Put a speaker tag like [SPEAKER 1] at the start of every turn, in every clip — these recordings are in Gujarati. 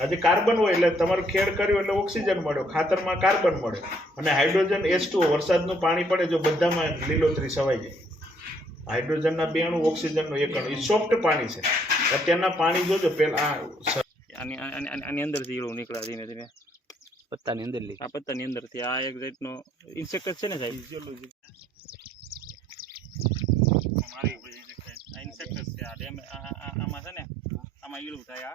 [SPEAKER 1] આજે કાર્બન હોય એટલે તમારું ખેડ કર્યું એટલે ઓક્સિજન મળ્યો ખાતરમાં કાર્બન મળે અને હાઇડ્રોજન એચ ટુ વરસાદનું પાણી પડે જો બધામાં લીલોતરી સવાઈ જાય. હાઇડ્રોજનના બેણું ઓક્સિજનનું એક એ સોફ્ટ પાણી છે. અત્યારના પાણી જોજો પેલા
[SPEAKER 2] આની અંદરથી ઈળો નીકળ્યા ધીમે ધીમે.
[SPEAKER 3] પત્તાની અંદર લી
[SPEAKER 2] આ પત્તાની અંદરથી આ એક જાતનો ઇન્સેક્ટ છે ને સાહેબ?
[SPEAKER 1] ફિઝિયોલોજી
[SPEAKER 2] મારી આ ઇન્સેક્ટ છે આ- આમાં છે ને આમાં ઈળું થાય આ.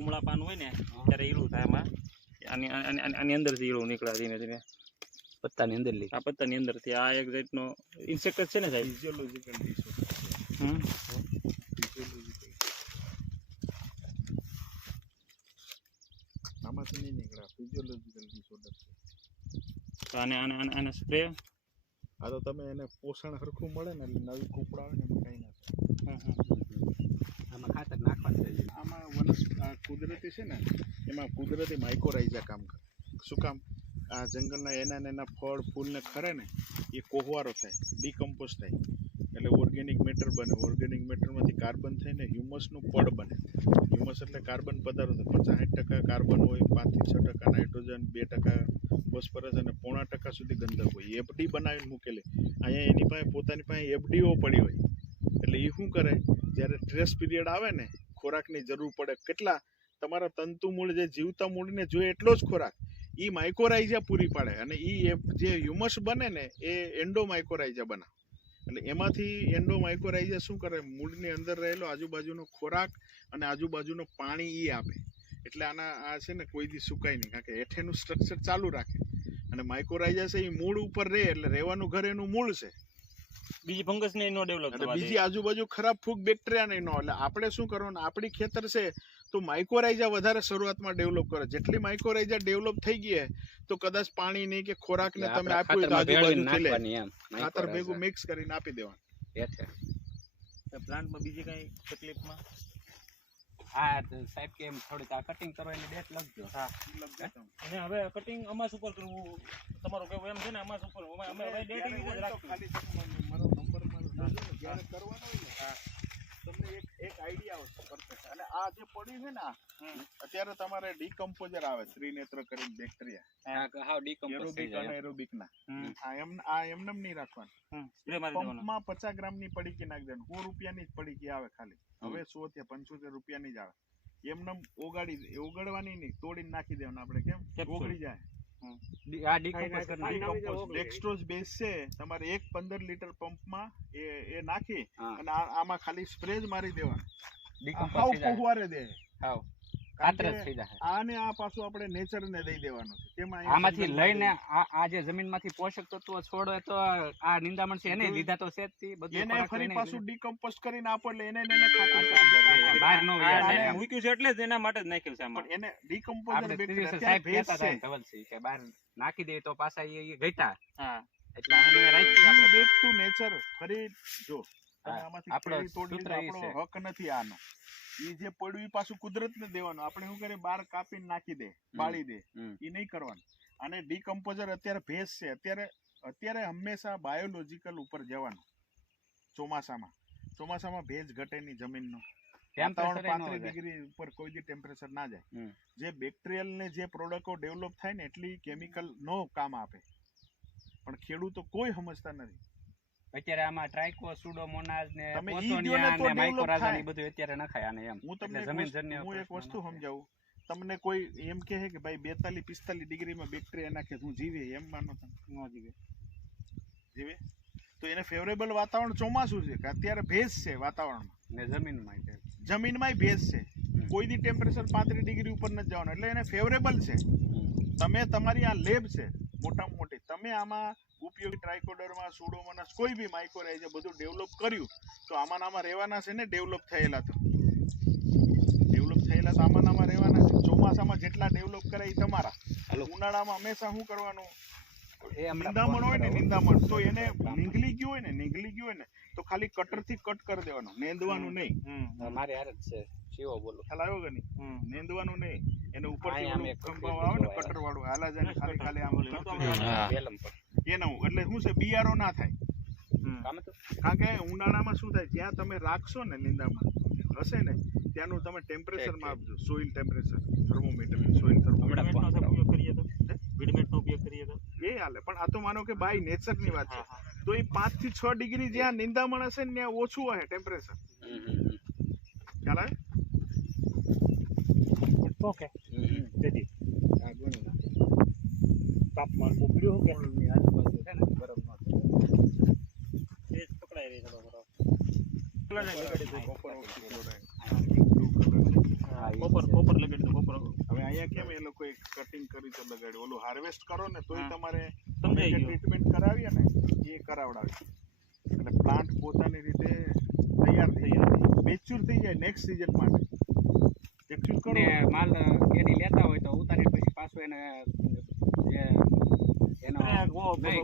[SPEAKER 2] કુમળા પાન હોય ને ત્યારે ઈળું થાય આમાં આની આની આની- આની અંદરથી ઈળું નીકળે ધીમે ધીમે
[SPEAKER 3] પત્તાની અંદર લી
[SPEAKER 2] આ પત્તાની અંદરથી આ એક જાતનો ઇન્સેક્ટ છે ને સાહેબ
[SPEAKER 1] ફિઝિયોલોજીકલ ડિસઓર્ડર
[SPEAKER 2] હમ
[SPEAKER 1] ફિઝિયોલોજીકલ આમાંથી નહીં નીકળે ફિઝિયોલોજીકલ ડિસઓર્ડર છે
[SPEAKER 2] તો આને આને આને આને સ્પ્રે
[SPEAKER 1] આ તો તમે એને પોષણ હરખું મળે ને એટલે નવી કૂપડા આવે ને એમાં કંઈ ના થાય
[SPEAKER 3] આમાં ખાતર નાખવાનું છે
[SPEAKER 1] આમાં વનસ્પ આ કુદરતી છે ને, એમાં કુદરતી માઇકોરાઇઝા કામ કરે. શું કામ? આ જંગલના એના એના ફળ ફૂલને ખરે ને, એ કોહવારો થાય ડીકમ્પોઝ થાય. એટલે ઓર્ગેનિક મેટર બને. ઓર્ગેનિક મેટરમાંથી કાર્બન થઈને હ્યુમસનું પડ બને. હ્યુમસ એટલે કાર્બન પદાર્થો પચાસ ટકા કાર્બન હોય પાંચથી છ ટકા નાઇટ્રોજન બે ટકા ફોસ્ફરસ અને પોણા ટકા સુધી ગંધક હોય. એફડી બનાવીને મૂકેલી. અહીંયા એની પાસે, પોતાની પાસે એફડીઓ પડી હોય. એટલે એ શું કરે? જ્યારે સ્ટ્રેસ પીરિયડ આવે ને, ખોરાકની જરૂર પડે. કેટલા તમારા તંતુ મૂળ જે જીવતા મૂળને જોઈએ એટલો જ ખોરાક. એ માઇકોરાઇઝા પૂરી પાડે અને એ જે હ્યુમસ બને ને એ એન્ડોમાઇકોરાઇઝા બનાવે. એટલે એમાંથી એન્ડોમાઇકોરાઇઝા શું કરે? મૂળની અંદર રહેલો આજુબાજુનો ખોરાક અને આજુબાજુનો પાણી એ આપે. એટલે આના આ છે ને કોઈ દી સુકાય નહીં, કારણ કે હેઠેનું સ્ટ્રક્ચર ચાલુ રાખે. અને માઇકોરાઇઝા છે એ મૂળ ઉપર રહે એટલે રહેવાનું ઘર એનું મૂળ છે.
[SPEAKER 2] બીજી ફંગસ ને નો ડેવલપ થવા
[SPEAKER 1] બીજી આજુબાજુ ખરાબ ફૂગ બેક્ટેરિયા નહીં નો એટલે આપણે શું કરવાનું? આપણી ખેતર છે તો માઇકોરાઇઝા વધારે શરૂઆતમાં ડેવલપ કરે. જેટલી માઇકોરાઇઝા ડેવલપ થઈ ગઈ તો કદાચ પાણી નહીં કે ખોરાક ને તમે આપ્યું હોય તો આજુબાજુ ખીલે ખાતર ભેગું મિક્સ કરીને આપી દેવાનું.
[SPEAKER 2] પ્લાન્ટમાં બીજી કઈ તકલીફમાં?
[SPEAKER 3] હા સાહેબ કે એમ થોડીક આ કટિંગ કરવાની ડેટ લખજો.
[SPEAKER 2] અને હવે કટિંગ અમાસ ઉપર કરવું. તમારું કેવું એમ છે ને અમાસ ઉપર. અમે અમે હવે ઉપર જ રાખશું.
[SPEAKER 1] મારો નંબર મારો જોજો ને, જ્યારે કરવાનો હોય ને તમને એક એક આઈડિયા આવશે પરફેક્ટ અને આ જે પડ્યું છે ને અત્યારે તમારે ડીકમ્પોઝર આવે શ્રીનેત્ર કરીને બેક્ટેરિયા
[SPEAKER 3] આ હાવ ડીકમ્પોઝ થઈ
[SPEAKER 1] એરોબિક
[SPEAKER 3] જાય.
[SPEAKER 1] અને એરોબિક ના. આ એમ આ એમને નહીં રાખવાનું.
[SPEAKER 2] મારી
[SPEAKER 1] પચાસ ગ્રામની પડીકી નાખી દેવાનું. સો રૂપિયાની જ પડીકી આવે ખાલી. હવે સો થી પંચોતેર રૂપિયાની જ આવે. એમને ઓગાડી ઓગાડવાની નહીં તોડીને નાખી દેવાનું આપણે કેમ. ઓગળી જાય.
[SPEAKER 3] આ ડીકમ્પોઝ કરી
[SPEAKER 1] Decompost. ડેક્સ્ટ્રોઝ બેઝ છે. તમારે એક પંદર લીટર પંપમાં એ એ નાખી અને આમાં ખાલી સ્પ્રે જ મારી દેવા
[SPEAKER 3] ડીકમ્પોઝ
[SPEAKER 1] હાવ ફુવારે દે.
[SPEAKER 3] હાવ.
[SPEAKER 1] કે
[SPEAKER 3] થઈ જાય
[SPEAKER 1] આને આ પાછું આપણે નેચર ને દઈ દેવાનું છે. તેમાં
[SPEAKER 3] આમાંથી લઈને આ આ જે જમીનમાંથી પોષક તત્વો છોડો તો આ નિંદામણ છે એને લીધા તો છે જ બધું
[SPEAKER 1] એને ફરી પાછું ડીકમ્પોસ્ટ કરીને આપો એટલે એને એને ખાતર
[SPEAKER 3] આ
[SPEAKER 1] સારી
[SPEAKER 3] સારી
[SPEAKER 1] રીતે
[SPEAKER 3] બહાર નો વ્યાજ
[SPEAKER 2] મૂક્યું છે એટલે જ એના માટે જ નાખેલ છે
[SPEAKER 1] પણ એને ડીકમ્પોઝર
[SPEAKER 3] આપણે તે દિવસે
[SPEAKER 1] અત્યારે
[SPEAKER 3] સાહેબ કહેતા હતા ધવલસિંહ કે બહાર નાખી દે તો પાછા એ એ ઘટ્યા
[SPEAKER 2] હા.
[SPEAKER 3] એટલે આને રાખી આપણે.
[SPEAKER 1] બેક ટુ નેચર ફરી જો.
[SPEAKER 3] આપણો
[SPEAKER 1] હક નથી આનો. એ જે પડ્યું એ પાછું કુદરત ને દેવાનું. આપણે શું કરીએ? બાર કાપીને નાખી દે બાળી દે. એ નહીં કરવાનું. અને ડીકમ્પોઝર અત્યારે ભેસ છે. અત્યારે અત્યારે હંમેશા બાયોલોજીકલ ઉપર જવાનું. ચોમાસામાં. ચોમાસામાં ભેજ ઘટે નહીં જમીનનો. વાતાવરણ પાંત્રીસ ડિગ્રી ઉપર કોઈ દી ટેમ્પરેચર ના જાય. જે બેક્ટેરિયલ ને જે પ્રોડક્ટો ડેવલપ થાય ને એટલી કેમિકલ નો કામ આપે. પણ ખેડૂતો કોઈ સમજતા નથી.
[SPEAKER 3] અત્યારે આમાં ટ્રાઇકો સુડોમોનાઝ ને પોસોનિયા
[SPEAKER 1] ને
[SPEAKER 3] માઇકોરાઝા ને બધું અત્યારે નખાય આને એમ.
[SPEAKER 1] હું તમને
[SPEAKER 3] જમીન
[SPEAKER 1] હું એક વસ્તુ સમજાવું. તમને કોઈ એમ કહે કે ભાઈ બેતાલીસ પિસ્તાલીસ ડિગ્રીમાં બેક્ટેરિયા નાખે હું જીવે એમ માનો તમે.
[SPEAKER 2] ન જીવે.
[SPEAKER 1] જીવે? તો એને ફેવરેબલ વાતાવરણ ચોમાસું છે કે અત્યારે ભેજ છે વાતાવરણમાં.
[SPEAKER 3] ને જમીનમાં.
[SPEAKER 1] જમીનમાં ભેજ છે. કોઈ દી ટેમ્પરેચર પાંત્રીસ ડિગ્રી ઉપર નથી જવાનું. એટલે એને ફેવરેબલ છે. તમે તમારી આ લેબ છે મોટામાં મોટી. તમે આમાં ઉપયોગી ટ્રાયકોડરમાં સુડોમોનાસ કોઈ બી માઇક્રોરાઇઝર બધું ડેવલપ કર્યું તો આમાં આમાં રહેવાના છે ને ડેવલપ થયેલા તો. ડેવલપ થયેલા તો આમાં આમાં રહેવાના છે. ચોમાસામાં જેટલા ડેવલપ કરે એ તમારા. ઉનાળામાં હંમેશા શું કરવાનું?
[SPEAKER 3] એ
[SPEAKER 1] નિંદામણ હોય ને નિંદામણ. તો એને. નીંગલી ગયું હોય ને નીંગલી ગયું હોય ને તો ખાલી કટરથી કટ કરી દેવાનું. નેંદવાનું નહીં.
[SPEAKER 3] મારે. હારે જ છે. શિવો બોલો.
[SPEAKER 1] ખ્યાલ આવ્યો કે નહીં? નેંદવાનું નહીં. એને ઉપરથી ખંભાઓ આવે ને કટર વાળું હાલા જાય ખાલી ખાલી આમ એનું એટલે શું છે? બિયારો ના થાય. કારણ કે ઉનાળામાં શું થાય? જ્યાં તમે રાખશો ને નિંદામાં હશે ને ત્યાંનું તમે temperature માપજો soil temperature thermometer soil thermometer
[SPEAKER 2] ઉપયોગ કરીએ તો? વીડમેટનો ઉપયોગ કરીએ તો?
[SPEAKER 1] એ હાલે પણ આ તો માનો કે બાય નેચરની વાત છે. તો એ પાંચથી છ ડિગ્રી જ્યાં નિંદામણ હશે ને ત્યાં ઓછું હશે ટેમ્પરેચર ખ્યાલ આવે?
[SPEAKER 4] ઓકે તેથી તાપમાન બગડ્યું કે આજુબાજુ છે ને બરફ
[SPEAKER 2] એ જ પકડાઈ રહી છે લગાડી દો કોપર
[SPEAKER 1] હવે અહીંયા કેમ એ લોકો કટિંગ કરી તો લગાડ્યું ઓલું હાર્વેસ્ટ કરો ને તોય. તમારે
[SPEAKER 2] તમે
[SPEAKER 1] ટ્રીટમેન્ટ કરાવીએ ને એ કરાવડાવી એટલે પ્લાન્ટ પોતાની રીતે તૈયાર થઈ જાય મેચ્યોર થઈ જાય નેક્સ્ટ સિઝન માટે એકચ્યુઅલ કરો
[SPEAKER 3] માલ કેરી લેતા હોય તો ઉતારી પછી પાછું એને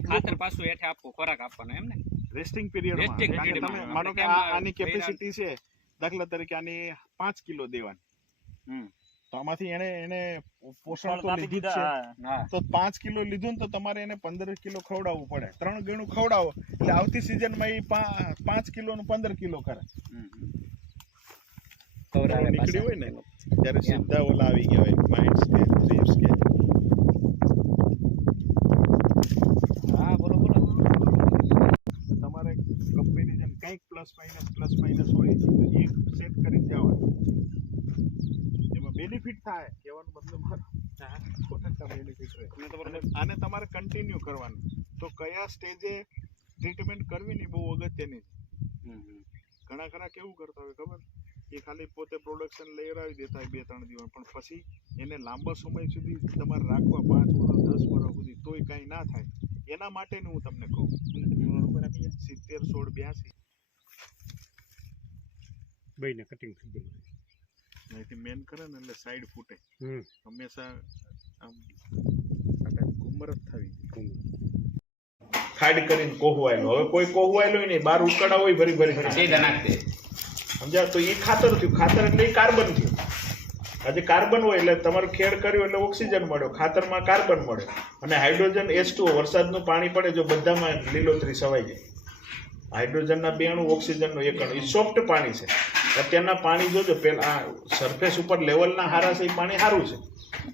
[SPEAKER 3] ખાતર પાછું હેઠે આપવું ખોરાક આપવાનો એમ ને?
[SPEAKER 1] રેસ્ટિંગ
[SPEAKER 3] પીરિયડ
[SPEAKER 1] તમે માનો કે આની કેપેસિટી છે દાખલા તરીકે આની પાંચ કિલો દેવાની. તો આમાંથી એને એને પોષણ તો લીધું છે. તો પાંચ કિલો લીધું ને તો તમારે એને પંદર કિલો ખવડાવવું પડે. ત્રણ ગણું ખવડાવો. એટલે આવતી સિઝનમાં એ પાંચ કિલો નું પંદર કિલો કરે. નીકળ્યું હોય ને ત્યારે સીધા ઓલા આવી ગયા હોય. માઇન્ડ્સ કે થ્રીપ્સ કે
[SPEAKER 3] હા બોલો બોલો
[SPEAKER 1] તમારે કમ્પેરિઝન કંઈક પ્લસ માઇનસ પ્લસ માઇનસ હોય તો એક સેટ કરી જવાનું એમાં બેનિફિટ થાય કહેવાનો મતલબ બેનિફિટ રહે આને તમારે કન્ટિન્યુ કરવાનું. તો કયા સ્ટેજે ટ્રીટમેન્ટ કરવી નહીં બહુ અગત્યની. ઘણા ખરા કેવું કરતા હોય ખબર? એ ખાલી પોતે પ્રોડક્શન લેવડાવી દેતા હોય બે ત્રણ દિવસ. પણ પછી એને લાંબા સમય સુધી તમારે રાખવા પાંચ વર્ષ દસ વર્ષ સુધી તોય કાંઈ ના થાય. એના માટેનું હું તમને કહું. સિત્તેર સોળ બ્યાસી.
[SPEAKER 4] બેયને કટિંગ થઈ ગયું.
[SPEAKER 1] અહીંથી મેન કરે ને એટલે સાઈડ ફૂટે. હંમેશા આમ ઘુમર જ થવી ખાડ કરીને કોહવાયેલો. હવે કોઈ કોહવાયેલો નહીં. બાર ઉકળા હોય ભરી ભરી
[SPEAKER 3] સીધા નાખ દે.
[SPEAKER 1] સમજ્યા? તો એ ખાતર થયું. ખાતર એટલે એ કાર્બન થયું. આજે કાર્બન હોય એટલે તમારું ખેડ કર્યું એટલે ઓક્સિજન મળ્યો. ખાતરમાં કાર્બન મળે અને હાઇડ્રોજન એચ ટુ વરસાદનું પાણી પડે જો બધામાં લીલોતરી સવાઈ જાય. હાઇડ્રોજનના બેણું ઓક્સિજનનું ઓક્સિજનનો એક એ સોફ્ટ પાણી છે. અત્યારના પાણી જોજો પેલા સરફેસ ઉપર લેવલના હારા છે એ પાણી સારું છે.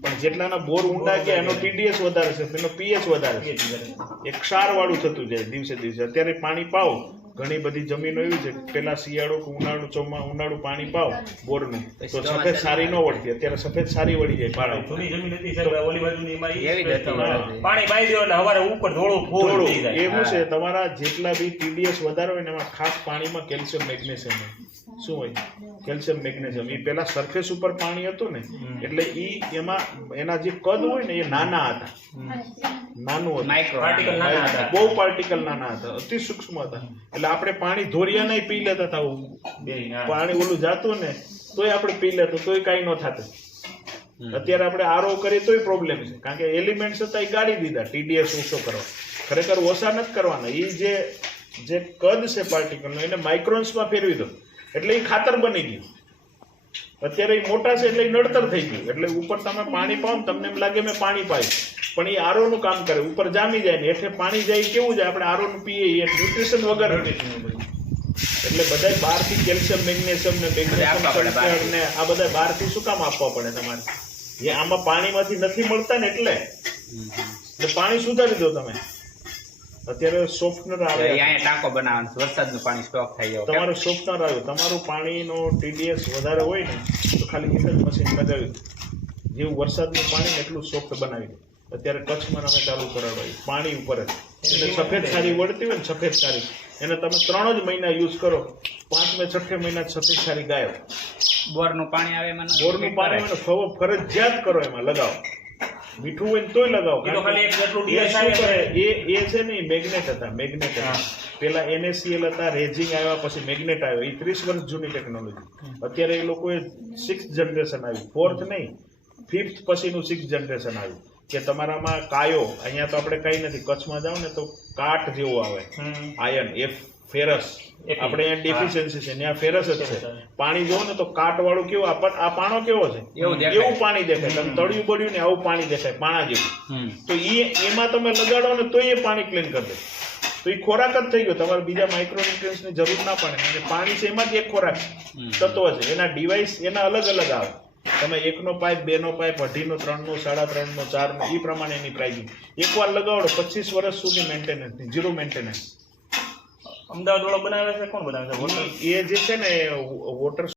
[SPEAKER 1] પણ જેટલાના બોર ઊંડા ગયા એનો ટીડીએસ વધારે છે એનો પીએચ વધારે છે. એ ક્ષારવાળું થતું જાય દિવસે દિવસે. અત્યારે પાણી પાવ ઘણી બધી જમીનો એવી છે પેલા શિયાળો કે ઉનાળુ ચોમા ઉનાળુ પાણી પાવ બોરનું. તો સફેદ સારી ન વળતી. અત્યારે સફેદ સારી વળી જાય પાણી
[SPEAKER 2] જૂની જમીન હતી સર ઓલી બાજુની એમાં
[SPEAKER 3] એવી જ હતી.
[SPEAKER 2] પાણી પાઈ દો એટલે હવારે ઉપર ધોળું ફૂલ થઈ જાય.
[SPEAKER 1] એવું છે તમારા જેટલા બી ટીડીએસ વધારે હોય ને એમાં ખાસ પાણીમાં કેલ્શિયમ મેગ્નેશિયમ હોય. શું હોય? Calcium magnesium. એ પેલા સરફેસ ઉપર પાણી હતું ને એટલે એ એમાં એના જે કદ હોય ને એ નાના હતા. નાનું હતું.
[SPEAKER 2] નાના હતા.
[SPEAKER 1] બહુ પાર્ટિકલ નાના હતા. અતિ સૂક્ષ્મ હતા. એટલે આપણે પાણી ધોરિયા નહીં પી લેતા હતા પાણી ઓલું જાતું ને તોય આપણે પી લેતું તોય કાંઈ ન થતું. અત્યારે આપણે આરો કરીએ તોય પ્રોબ્લેમ છે. કારણ કે એલિમેન્ટ્સ હતા એ ગાળી દીધા ટીડીએસ ઓછો કરવા. ખરેખર ઓછા નથી કરવાના. એ જે જે કદ છે પાર્ટિકલનો એને માઇક્રોન્સમાં ફેરવી દો. એટલે એ ખાતર બની ગયું. અત્યારે એ મોટા છે એટલે એ નડતર થઈ ગયું. એટલે ઉપર તમે પાણી પાવ ને તમને એમ લાગે મેં પાણી પાયું. પણ એ આરોનું કામ કરે. ઉપર જામી જાય ને એટલે પાણી જાય કેવું જાય? આપણે આરોનું પીએ એ ન્યુટ્રિશન વગર એટલે બધા બહારથી કેલ્શિયમ મેગ્નેશિયમ ને મેગ્નેશિયમ ને આ બધા બહારથી શું કામ આપવા પડે તમારે? જે આમાં પાણીમાંથી નથી મળતા ને એટલે? એટલે પાણી સુધારી દો તમે. અત્યારે સોફ્ટનર આવે.
[SPEAKER 3] અહીંયા ટાંકો બનાવવાનો વરસાદનું પાણી સ્ટોક થઈ જાય
[SPEAKER 1] તમારું સોફ્ટનર આવ્યું તમારું પાણીનો ટીડીએસ વધારે હોય ને તો ખાલી એક જ મશીન લગાવી જેવું વરસાદનું પાણી એટલું સોફ્ટ બનાવી દે. અત્યારે કચ્છમાં અમે ચાલુ કરાવડાવી પાણી ઉપર જ. એટલે સફેદ સારી વળતી હોય ને સફેદ સારી એને તમે ત્રણ જ મહિના યુઝ કરો. પાંચમે છઠ્ઠે મહિના સફેદ સારી ગાયબ.
[SPEAKER 3] બોરનું પાણી આવે એમાં
[SPEAKER 1] બોરનું પાણી ફરજિયાત કરો એમાં લગાવો. મીઠું હોય ને તોય લગાવો
[SPEAKER 2] એ
[SPEAKER 1] એ શું કરે
[SPEAKER 2] છે.
[SPEAKER 1] એ એ છે ને મેગ્નેટ હતા મેગ્નેટ હતા. પેલા એનએસીએલ હતા રેજિંગ આવ્યા પછી મેગ્નેટ આવ્યો. એ ત્રીસ વર્ષ જૂની ટેકનોલોજી અત્યારે એ લોકોએ સિક્સ જનરેશન આવ્યું. ફોર્થ નહીં ફિફ્થ પછીનું સિક્સ જનરેશન આવ્યું. કે તમારામાં કાયો અહીંયા તો આપણે કઈ નથી. કચ્છમાં જાવ ને તો કાટ જેવો આવે. આયન એ ફેરસ. આપણે અહીંયા ડેફિશિયન્સી છે ત્યાં ફેરસ જ છે. પાણી જોવો ને તો કાટ વાળું કેવું આ પણ આ પાણો કેવો છે?
[SPEAKER 3] એવું
[SPEAKER 1] પાણી દેખાય. તમે તળિયું બળ્યું ને આવું પાણી દેખાય પાણા જેવું. તો એ એમાં તમે લગાડો ને તો એ પાણી ક્લીન કરી દે. તો એ ખોરાક જ થઈ ગયો. તમારે બીજા માઇક્રોન્યુટ્રન્સની જરૂર ના પડે. પાણી છે જ એક ખોરાક તત્વ છે. એના ડિવાઇસ એના અલગ અલગ આવે. તમે એકનો પાઇપ બેનો પાઇપ અઢીનો ત્રણનો સાડા ત્રણનો ચારનો એ પ્રમાણે એની પ્રાઇસિંગ. એકવાર લગાવડો પચીસ વર્ષ સુધી મેન્ટેનન્સ ઝીરો મેન્ટેનન્સ
[SPEAKER 2] અમદાવાદ વાળો બનાવે છે કોણ બનાવે છે?
[SPEAKER 1] એ જે છે ને વોટર